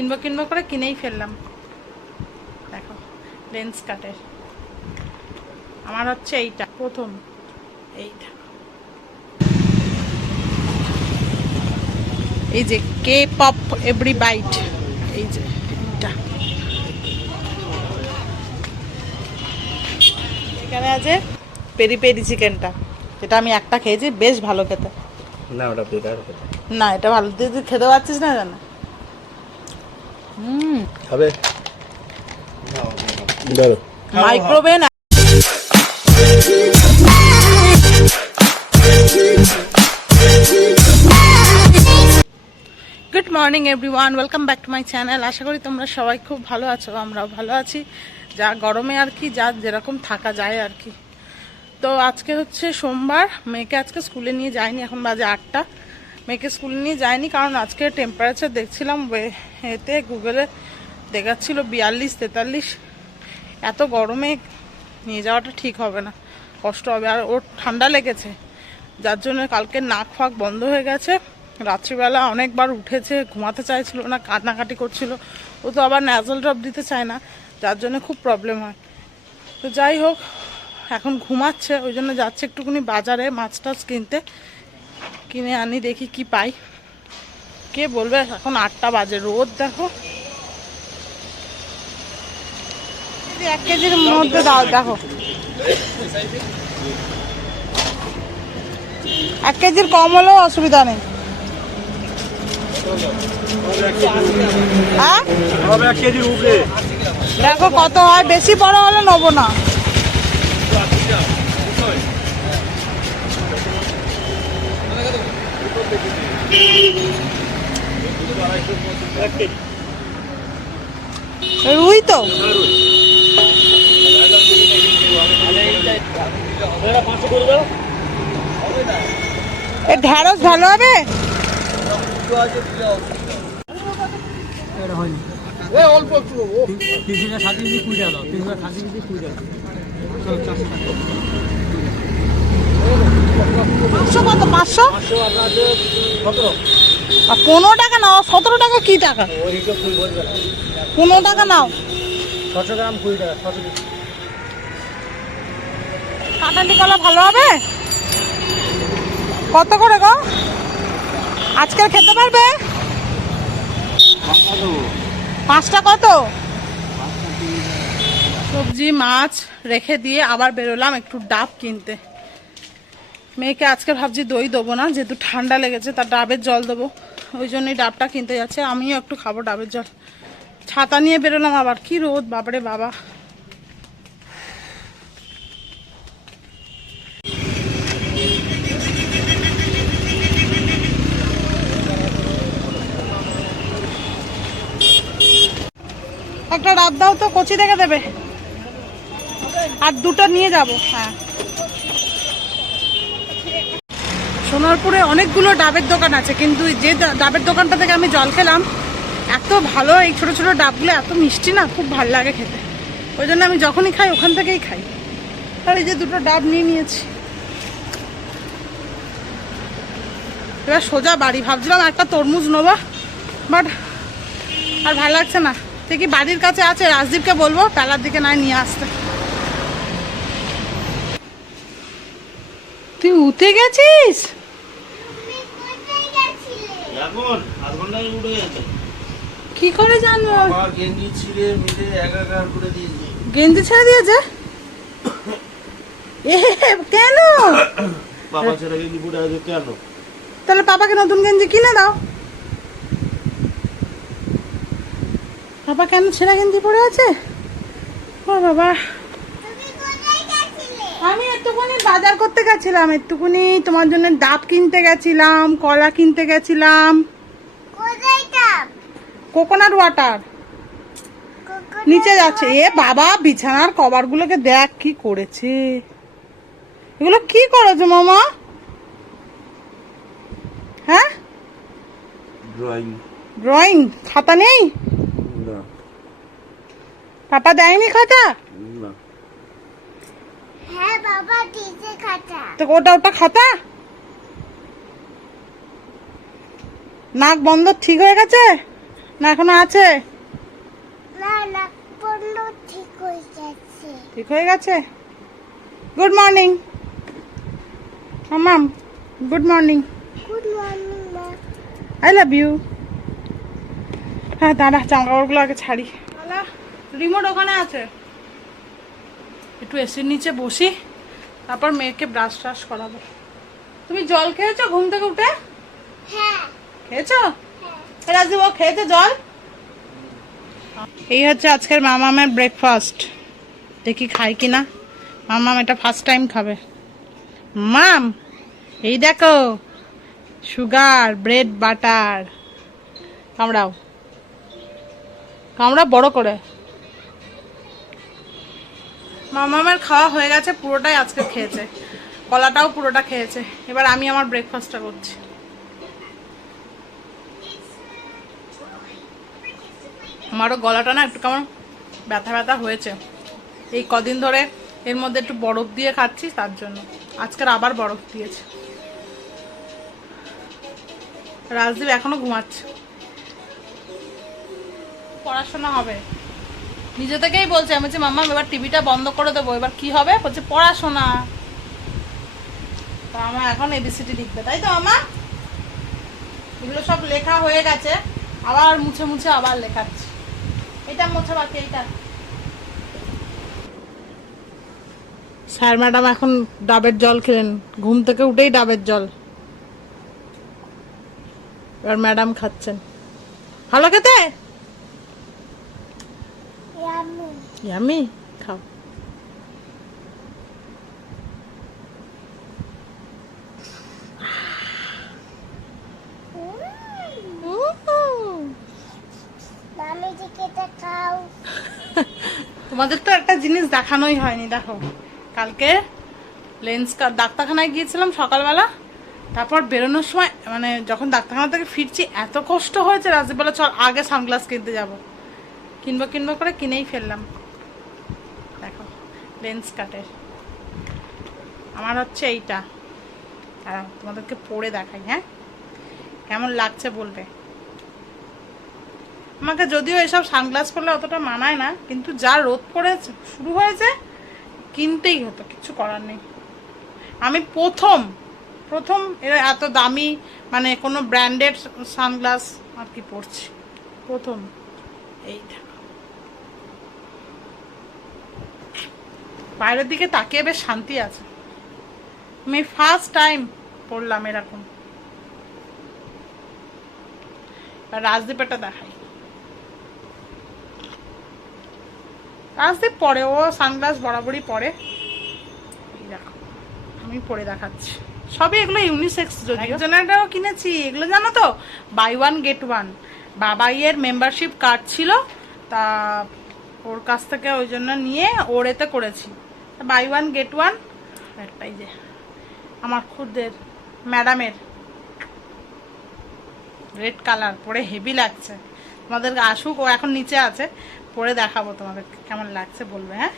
কিনবো কিনবো করে কিনেই ফেললাম। দেখো লেন্স কাটের। আমার হচ্ছে এইটা প্রথম। এইটা এই যে কে পপ এভরি বাইট এই যে এইটা। এখানে আছে পেরি পেরি চিকেনটা। যেটা আমি একটা খেয়েছি বেশ ভালো খেতে। না ওটা বেকার খেতে। না এটা ভালো। তুই খেতে পারছিস না জানো? হুম খাবে ধরো good morning everyone welcome back to my channel আশা করি তোমরা সবাই খুব ভালো আছো, আমরাও ভালো আছি। যা গরমে আর কি, যা যেরকম থাকা যায় আর কি। তো আজকে হচ্ছে সোমবার, মেয়েকে আজকে স্কুলে নিয়ে যায়নি এখন বাজে আটটা। মেয়েকে স্কুল নিয়ে যায়নি, কারণ আজকে টেম্পারেচার দেখছিলাম এতে গুগলে দেখাচ্ছিল বিয়াল্লিশ, তেতাল্লিশ। এত গরমে নিয়ে যাওয়াটা ঠিক হবে না, কষ্ট হবে। আর ওর ঠান্ডা লেগেছে, যার জন্য কালকে নাক ফাঁক বন্ধ হয়ে গেছে। রাত্রিবেলা অনেকবার উঠেছে, ঘুমাতে চাইছিল না, কান্নাকাটি করছিল। ও তো আবার ন্যাজল ড্রপ দিতে চায় না, যার জন্য খুব প্রবলেম হয়। তো যাই হোক, এখন ঘুমাচ্ছে, ওই জন্য যাচ্ছে একটুখানি বাজারে মাছ টাছ কিনতে। কিনে আনি দেখি কি পাই। কে বলবে? এখন আটটা বাজে রোদ দেখো। এক কেজির মধ্যে দাও দেখো। এক কেজির কম হলেও অসুবিধা নেই। হ্যাঁ? দেখো কত হয় বেশি বড় হলে নেব না। রুই তো। এ ঢ্যাঁড়স ভালো হবে? তিনশো সাত কেজি কুড়ি টাকা দাও। তিনশো সাত কেজি কুড়ি টাকা। পাঁচশো কত? পাঁচশো? পনেরো টাকা নাও, সতেরো টাকা কি টাকা? পনেরো টাকা নাও। ছশো গ্রাম কলা ভালো হবে? কত করে গো? আজকাল খেতে পারবে? পাঁচটা কত? সবজি, মাছ রেখে দিয়ে আবার বেরোলাম একটু ডাব কিনতে। মেয়েকে আজকে ভাবছি দই দেবো না, যেহেতু ঠান্ডা লেগেছে, তার ডাবের জল দেবো। ওই জন্যই ডাবটা কিনতে যাচ্ছে, আমিও একটু খাব ডাবের জল। ছাতা নিয়ে বেরোলাম আবার, কি রোদ, বাবারে বাবা। একটা ডাব দাও তো, কচি দেখে দেবে। আর দুটো নিয়ে যাব হ্যাঁ। সোনারপুরে অনেকগুলো ডাবের দোকান আছে, কিন্তু যে ডাবের দোকানটা থেকে আমি জল খেলাম, এত ভালো এই ছোট ছোট ডাবগুলো, এত মিষ্টি না, খুব ভালো লাগে খেতে। ওই জন্য আমি যখনই খাই, ওখান থেকেই খাই। আর এই যে দুটো ডাব নিয়ে নিয়েছি। এবার সোজা বাড়ি, ভাবছিলাম একটা তরমুজ নেব, বাট আর ভালো লাগছে না। কি বাড়ির কাছে আছে? রাজদীপকে বলব, বেলার দিকে নয়, নিয়ে আসতে। তুই উঠে গেছিস? এখন আধ ঘন্টায় উঠে গেছে। কি করে জানব? আমার গেঞ্জি ছিঁড়ে মিলে একাকার করে দিয়েছি। গেঞ্জি ছেড়ে দিয়েছে? এ কেন? বাবা ছেড়ে গেঞ্জি পরে আছে কেন? তাহলে পাপাকে নতুন গেঞ্জি কিনে দাও। পাপা কেন ছেঁড়া গেঞ্জি পরে আছে? ও বাবা। আমি একটুখানি বাজার করতে গেছিলাম একটুখানি তোমার জন্য ডাব কিনতে গেছিলাম কলা কিনতে গেছিলাম। কোকোনাট ওয়াটার নিচে যাচ্ছে। এ বাবা বিছানার কভারগুলোকে দেখ কি করেছে। এগুলো কি করেছে মামা? হ্যাঁ? ড্রয়িং ড্রয়িং খাতা নেই? না। পাপা দেয়নি খাতা? না। হ্যাঁ বাবা দিতে খাতা। তো ওটা ওটা খাতা? নাক বন্ধ ঠিক হয়ে গেছে? না এখনও আছে? না না বন্ধ ঠিক হয়ে যাচ্ছে ঠিক হয়ে গেছে? Good morning mom good morning good morning মা আই লাভ ইউ হ্যাঁ দাঁড়া জামা কাপড়গুলো আগে ছাড়ি। রিমোট ওখানে আছে। একটু এসির নিচে বসি তারপর মেয়েকে ব্রাশ ট্রাশ করাবো। তুমি জল খেয়েছো ঘুম থেকে উঠে? হ্যাঁ। খেয়েছো? রাজীব ও খেয়েছে জল? এই হচ্ছে আজকের মামামের ব্রেকফাস্ট দেখি খাই কি না মামাম এটা ফার্স্ট টাইম খাবে। মাম এই দেখো সুগার ব্রেড বাটার কামড়াও। কামড়া বড় করে। মামামের খাওয়া হয়ে গেছে, পুরোটাই আজকে খেয়েছে। কলাটাও পুরোটা খেয়েছে। এবার আমি আমার ব্রেকফাস্টটা করছি। আমারও গলাটা না একটু কেমন ব্যথা ব্যথা হয়েছে। এই কদিন ধরে এর মধ্যে একটু বরফ দিয়ে খাচ্ছি, তার জন্য। আজকের আবার বরফ দিয়েছে। রাজদীপ এখনও ঘুমাচ্ছে। পড়াশোনা হবে। নিজে থেকেই বলছে আমি বলছি মাম্মা এবার টিভিটা বন্ধ করে দেবো। এবার কি হবে? বলছে, পড়াশোনা। তা আমার এখন এবিসিটি লিখবে, তাই তো মামা এগুলো সব লেখা হয়ে গেছে, আবার মুছে মুছে আবার লেখাচ্ছি। এটা মোছা বাকি, এইটা। স্যার ম্যাডাম এখন ডাবের জল খেলেন, ঘুম থেকে উঠেই ডাবের জল। এবার ম্যাডাম খাচ্ছেন। ভালো খেতে? খাও মামি টিকেটটা খাও তোমাদের তো একটা জিনিস দেখানোই হয়নি দেখো। কালকে লেন্স ডাক্তারখানায় গিয়েছিলাম সকালবেলা তারপর বেরোনোর সময় মানে যখন ডাক্তারখানা থেকে ফিরছি এত কষ্ট হয়েছে রাজীব বলে চল আগে সানগ্লাস কিনতে যাব। কিনবো কিনবো করে কিনেই ফেললাম। লেন্স কাটের। আমার হচ্ছে এইটা। দাঁড়াও, তোমাদেরকে পরে দেখাই হ্যাঁ? কেমন লাগছে বলবে? আমাকে যদিও এসব সানগ্লাস করলে অতটা মানায় না, কিন্তু যা রোদ পড়েছে, শুরু হয়েছে, কিনতেই হতো, কিছু করার নেই। আমি প্রথম প্রথম এরা এত দামি মানে কোনো ব্র্যান্ডেড সানগ্লাস আর কি পরছি। প্রথম এই বাইরের দিকে তাকিয়ে বেশ শান্তি আছে। আমি ফার্স্ট টাইম পড়লাম এরকম। রাজদীপেরটা দেখাই। রাজদীপ পরে ও সানগ্লাস বরাবরই পরে। এই দেখো আমি পরে দেখাচ্ছি। সবই এগুলো ইউনিসেক্স যদি একজনেরটাও কিনেছি এগুলো জানো তো? বাই ওয়ান গেট ওয়ান বাবাইয়ের মেম্বারশিপ কার্ড ছিল তা ওর কাছ থেকে ওই জন্য নিয়ে ওর এতে করেছি। বাই ওয়ান গেট ওয়ান একটাই যে, আমার খুদের ম্যাডামের রেড কালার পরে হেভি লাগছে। তোমাদের আসুক, ও এখন নিচে আছে, পরে দেখাবো তোমাদের কেমন লাগছে, বলবে হ্যাঁ?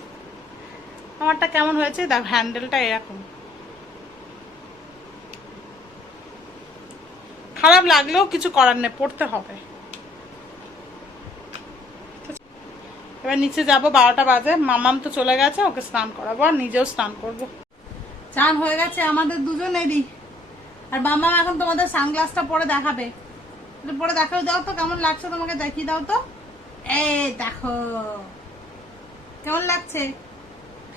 আমারটা কেমন হয়েছে? দেখ হ্যান্ডেলটা এরকম। খারাপ লাগলেও কিছু করার নেই, পড়তে হবে। এবার নিচে যাব বারোটা বাজে। মামাম তো চলে গেছে ওকে স্নান করাবো আর নিজেও স্নান করব। চান হয়ে গেছে আমাদের দুজনেরই। আর মামাম এখন তোমাদের সানগ্লাসটা পরে দেখাবে। পরে দেখাও দাও তো কেমন লাগছে তোমাকে দেখিয়ে দাও তো। এই দেখো কেমন লাগছে?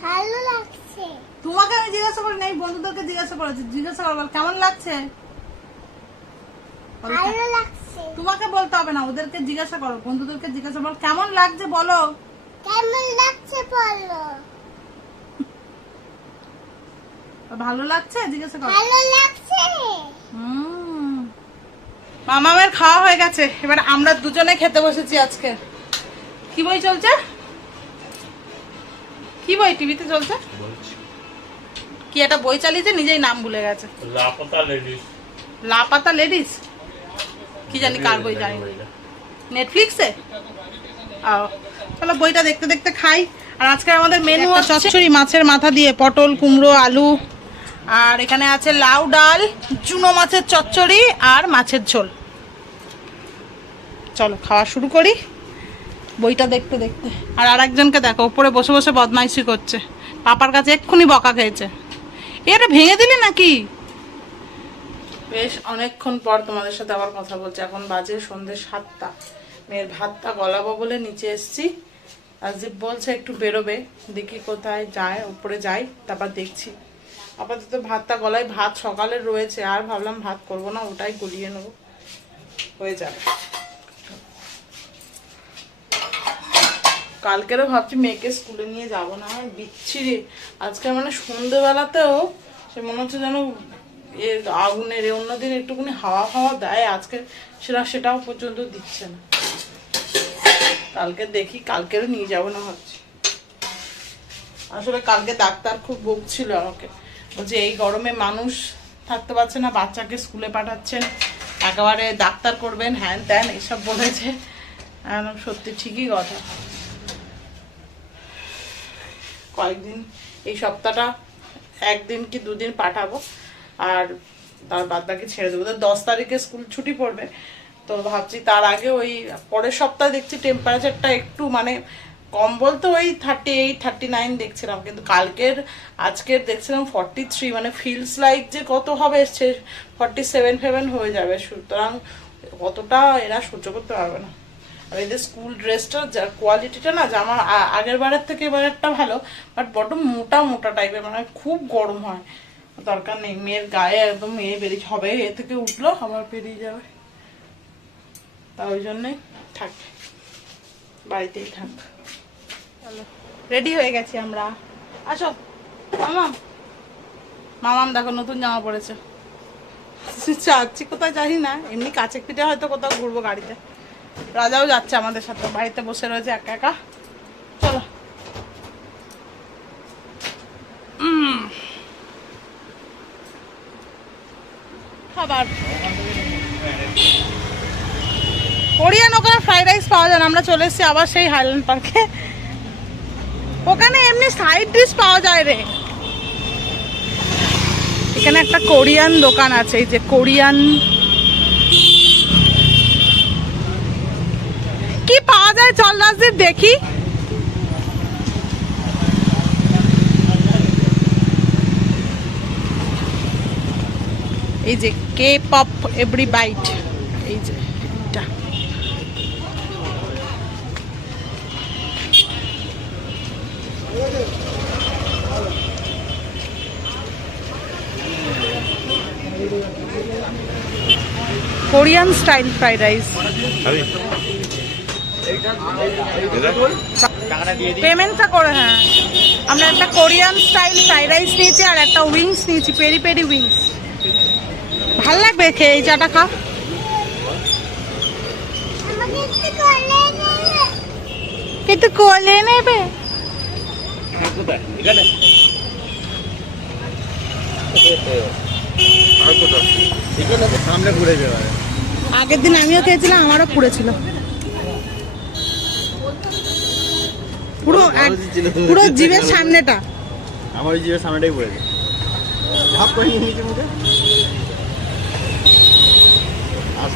ভালো লাগছে। তোমাকে আমি জিজ্ঞাসা করি নাই বন্ধুদেরকে জিজ্ঞাসা করেছি। জিজ্ঞাসা করব কেমন লাগছে? ভালো লাগছে। তোমাকে বলতে হবে না ওদেরকে জিজ্ঞাসা করো বন্ধুদেরকে জিজ্ঞাসা করো কেমন লাগছে বলো? কেমন লাগছে বলো? ভালো লাগছে? জিজ্ঞাসা করো। ভালো লাগছে। হুম। মামামের খাওয়া হয়ে গেছে এবার আমরা দুজনে খেতে বসেছি আজকে। কি বই চলছে? কি বই টিভিতে চলছে? কি একটা বই চালিয়েছে নিজেই নাম ভুলে গেছে। লাপতা লেডিস। লাপাতা লেডিস? কি জানি কার বই জানি নেটফ্লিক্সে ও, চলো বইটা দেখতে দেখতে খাই। আর আজকে আমাদের মেনু চচ্চড়ি মাছের মাথা দিয়ে পটল কুমড়ো আলু। আর এখানে আছে লাউ ডাল চুনো মাছের চচ্চড়ি আর মাছের ঝোল। চলো খাওয়া শুরু করি। বইটা দেখতে দেখতে। আর আর একজনকে দেখো উপরে বসে বসে বদমাইশি করছে। পাপার কাছে এক্ষুনি বকা খেয়েছে। এটা ভেঙে দিলি নাকি? বেশ অনেকক্ষণ পর তোমাদের সাথে আবার কথা বলছি। এখন বাজে সন্ধ্যে সাতটা। মেয়ের ভাতটা গলাবো বলে নিচে এসছি। রাজদীপ বলছে, একটু বেরোবে। দেখি কোথায় যায়, উপরে যাই, তারপর দেখছি। আপাতত ভাতটা গলায় ভাত সকালে রয়েছে। আর ভাবলাম ভাত করব না, ওটাই গলিয়ে নেব। হয়ে যাবে। কালকেরও ভাবছি মেয়েকে স্কুলে নিয়ে যাব, না বিচ্ছিরি। আজকে মানে সন্ধেবেলাতেও সে মনে হচ্ছে যেন এ আগুনের অন্যদিন একটুখানি হাওয়া হাওয়া দেয়, আজকে সেটা সেটাও পর্যন্ত দিচ্ছে না। কালকে দেখি কালকেরও নিয়ে যাব না ভাবছি। আসলে কালকে ডাক্তার খুব বকছিল আমাকে। বলছে, এই গরমে মানুষ থাকতে পারছে না, বাচ্চাকে স্কুলে পাঠাচ্ছেন, একেবারে ডাক্তার করবেন, হ্যান ত্যান এসব বলেছে। সত্যি ঠিকই কথা। কয়েকদিন, এই সপ্তাহটা একদিন কি দুদিন পাঠাবো? আর তার বাদ বাকি ছেড়ে দেবো। তো দশ তারিখে স্কুল ছুটি পড়বে। তো ভাবছি তার আগে ওই পরের সপ্তাহে দেখছি টেম্পারেচারটা একটু মানে কম বলতে ওই থার্টি এইট থার্টি নাইন দেখছিলাম। কিন্তু কালকের, আজকের দেখছিলাম ফর্টি থ্রি মানে ফিলস লাইক যে কত হবে সে ফর্টি সেভেন ফেভেন হয়ে যাবে। সুতরাং অতটা এরা সহ্য করতে পারবে না। আর এদের স্কুল ড্রেসটা যা কোয়ালিটিটা না, জামা আ- আগের বারের থেকে এবারেরটা ভালো বাট বড্ড মোটা মোটা টাইপের মানে খুব গরম হয়। দরকার নেই, মেয়ের গায়ে একদম মেয়ে বেরিয়ে হবে, এ থেকে উঠল, আবার বেরিয়ে যাবে। তা ওই জন্যে থাক, বাড়িতেই থাক। চলো রেডি হয়ে গেছি আমরা। আসো, মামাম। মামাম দেখো, নতুন জামা পড়েছে যাচ্ছি কোথায় জানি না, এমনি কাছে পিঠে হয়তো কোথাও ঘুরবো গাড়িতে। রাজাও যাচ্ছে আমাদের সাথে, বাড়িতে বসে রয়েছে একা একা। চলো। উম। খাবার। কোরিয়ান ওখানে ফ্রাইড রাইস পাওয়া যায় আমরা চলে এসেছি আবার সেই হাইল্যান্ড পার্কে ওখানে এমনি সাইড ডিশ পাওয়া যায় রে। এখানে একটা কোরিয়ান দোকান আছে, এই যে কোরিয়ান কি পাওয়া যায় চল রাজদীপ দেখি। এই যে কে পপ এভরি বাইট এই যে এটা। কোরিয়ান স্টাইল ফ্রাইড রাইস পেমেন্টটা করে হ্যাঁ। আমরা একটা কোরিয়ান স্টাইল ফ্রাইড রাইস নিয়েছি আর একটা উইংস নিয়েছি পেরি পেরি উইংস ভালো লাগবে খেয়ে? এই চাটা খা আমাকে একটু করলে নেবে। কিন্তু কোলে নেবে? সামনে ঘুরে যাবে আগের দিন আমিও খেয়েছিলাম আমারও পুড়েছিল পুরো পুরো জিভের সামনেটা। আমার ওই জিভের সামনেটাই পড়েছে ভাব করে নিয়ে মুখে।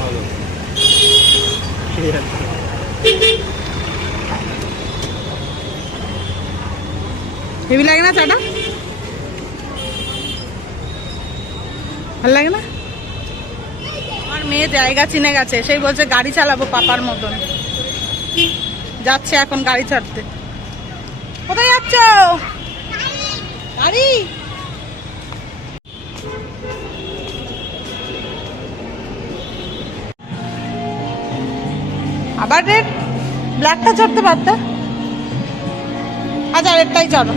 ভালো। হেভি লাগে না চাটা? ভালো লাগে না? আমার মেয়ে জায়গা চিনে গেছে, সেই বলছে গাড়ি চালাবো পাপার মতন। যাচ্ছে এখন গাড়ি ছাড়তে। কোথায় যাচ্ছ? গাড়ি। আবার রেড ব্ল্যাকটা চড়তে পারতে আচ্ছা রেডটাই চলো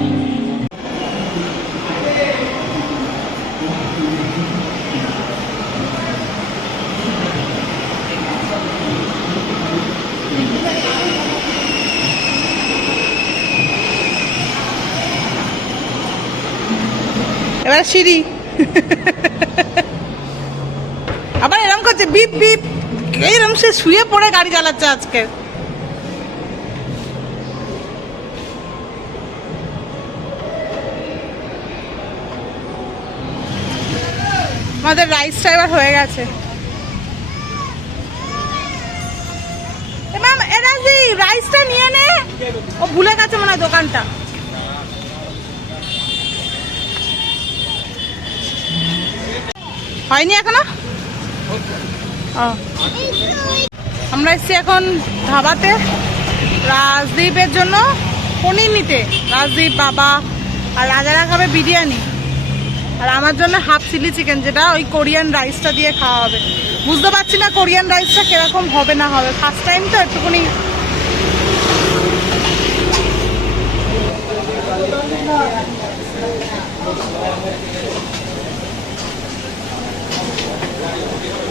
এবার সিঁড়ি। আবার এরম করছে বিপ বিপ এইরকম সে শুয়ে পড়ে গাড়ি চালাচ্ছে আজকে। আমাদের রাইস ড্রাইভার হয়ে গেছে। ম্যাম এরা রাইসটা নিয়ে নে। ও ভুলে গেছে মনে হয় দোকানটা। হয়নি এখনও? আমরা এসছি এখন ধাবাতে রাজদীপের জন্য পনির নিতে। রাজদীপ, বাবা আর রাজারা খাবে বিরিয়ানি। আর আমার জন্য হাফ চিলি চিকেন, যেটা ওই কোরিয়ান রাইসটা দিয়ে খাওয়া হবে। বুঝতে পারছি না কোরিয়ান রাইসটা কীরকম হবে না হবে। ফার্স্ট টাইম তো একটুখানি।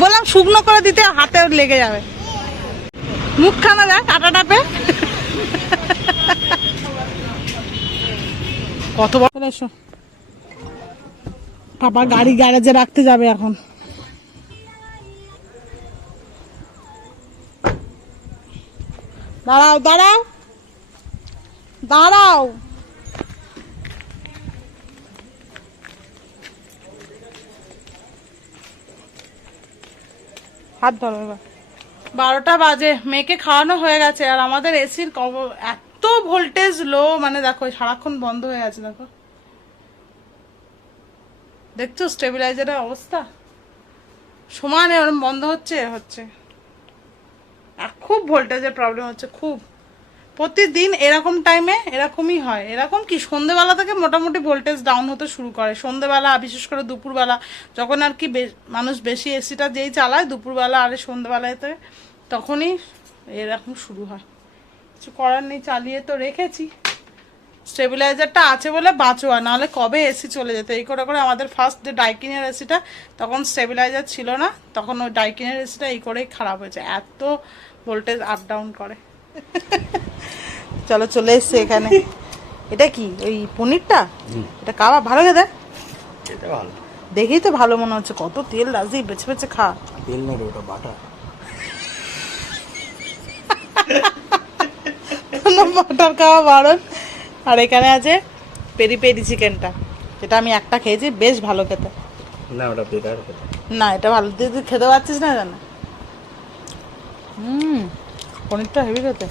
বললাম শুকনো করে দিতে হাতে লেগে যাবে। মুখখানা দেখ আটাটা পে কত বড় এসো। পাপা গাড়ি গ্যারেজে রাখতে যাবে এখন। দাঁড়াও দাঁড়াও। দাঁড়াও। হাত ধরো এবার। বারোটা বাজে, মেয়েকে খাওয়ানো হয়ে গেছে, আর আমাদের এসির এত ভোল্টেজ লো মানে দেখো সারাক্ষণ বন্ধ হয়ে গেছে দেখো। দেখছ স্টেবিলাইজারের অবস্থা? সমানে ওরম বন্ধ হচ্ছে হচ্ছে। খুব ভোল্টেজের প্রবলেম হচ্ছে, খুব। প্রতিদিন এরকম টাইমে এরকমই হয়। এরকম কি? সন্ধেবেলা থেকে মোটামুটি ভোল্টেজ ডাউন হতে শুরু করে। সন্ধেবেলা, বিশেষ করে দুপুরবেলা, যখন আর কি মানুষ বেশি এসিটা যেই চালায়, দুপুরবেলা আর সন্ধেবেলাতে তখনই এরকম শুরু হয়। কিছু করার নেই, চালিয়ে তো রেখেছি। স্টেবিলাইজারটা আছে বলে বাঁচোয়া নাহলে কবে এসি চলে যেত? এই করে করে আমাদের ফার্স্ট যে ডাইকিনের এসিটা তখন স্টেবিলাইজার ছিল না, তখন ওই ডাইকিনের এসিটা এই করেই খারাপ হয়েছে। এত ভোল্টেজ আপ ডাউন করে। চলো চলে এসছে এখানে। এটা কি? ওই পনিরটা? এটা কাবা ভালো খেতে? এটা ভালো। দেখেই তো ভালো মনে হচ্ছে। কত তেল রাজি বেছে বেছে খা। তেল না রে ওটা বাটা বাটার খাওয়া বারণ। আর এখানে আছে পেরি পেরি চিকেনটা যেটা আমি একটা খেয়েছি বেশ ভালো খেতে। না ওটা বেকার না এটা ভালো। তুই খেতে পারছিস না জানা হুম পনিরটা হেভি খেতে।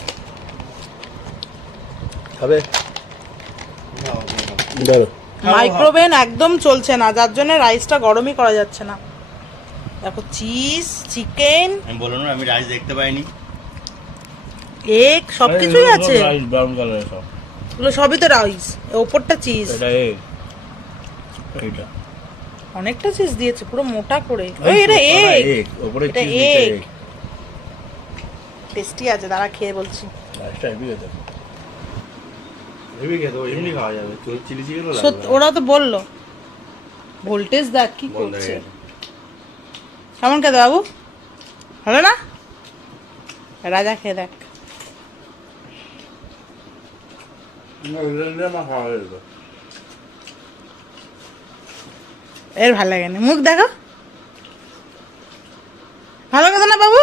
খাবে? ধরো মাইক্রোওভেন একদম চলছে না যার জন্য রাইসটা গরমই করা যাচ্ছে না। দেখো চিজ চিকেন আমি বললাম না আমি রাইস দেখতে পাইনি। এগ সব কিছুই আছে। ব্রাউন কালারের সব। এগুলো সবই তো রাইস ওপরটা চিজ এটা এগ এইটা। অনেকটা চিজ দিয়েছে পুরো মোটা করে। ওই এটা এগ উপরে এটা চিজ। এগ টেস্টি আছে দাঁড়া খেয়ে বলছি। রাইসটা হেভি খেতে হেভি খেতে এমনি খাওয়া যাবে তোর চিলি চিকেনও সত্যি ওরা তো বলল। ভোল্টেজ দেখ কি করছে? কেমন খেতে বাবু? ভালো না? রাজা খেয়ে দেখ। না এর ভালো লাগেনি। মুখ দেখো। ভালো খেতে না বাবু?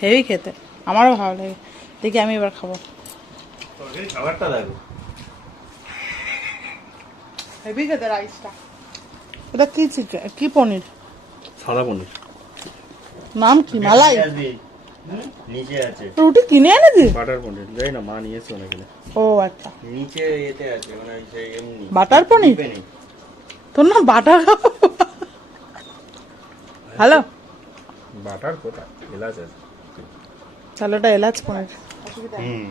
হেভি খেতে। আমারও ভালো লাগে। দেখি আমি এবার খাব। খাবারটা দেখো। হেভি খেতে রাইসটা এটা কি চিকেন কি পনির? সাদা পনির। নাম কি? মালাই? নিচে আছে। রুটি কিনে এনেছিস? বাটার পনির। যাই না মা নিয়েছে অনেক ও আচ্ছা। নিচে এতে আছে মানে এমনি। বাটার পনির? তোর না বাটার? হ্যালো? বাটার কোথায়? এলাচ আছে। তাহলে ওটা এলাচ পনির। হুম।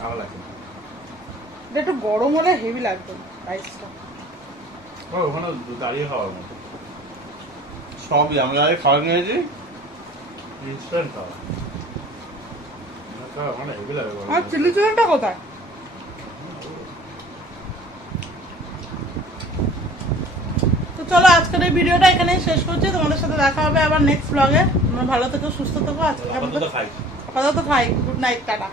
ভালো লাগে। এটা একটু গরম হলে হেভি লাগবে রাইসটা ওখানে দাঁড়িয়ে খাওয়ার মতো। সবই আমরা আগে খাওয়া নিয়েছি। ইনস্ট্যান্ট খাওয়া। আর চিলি চিকেনটা কোথায়? তো চলো আজকের এই ভিডিওটা এখানেই শেষ করছি। তোমাদের সাথে দেখা হবে আবার নেক্সট ব্লগে তোমরা ভালো থেকো সুস্থ থেকো। আজকে আপাতত খাই। আপাতত খাই। Good night tata.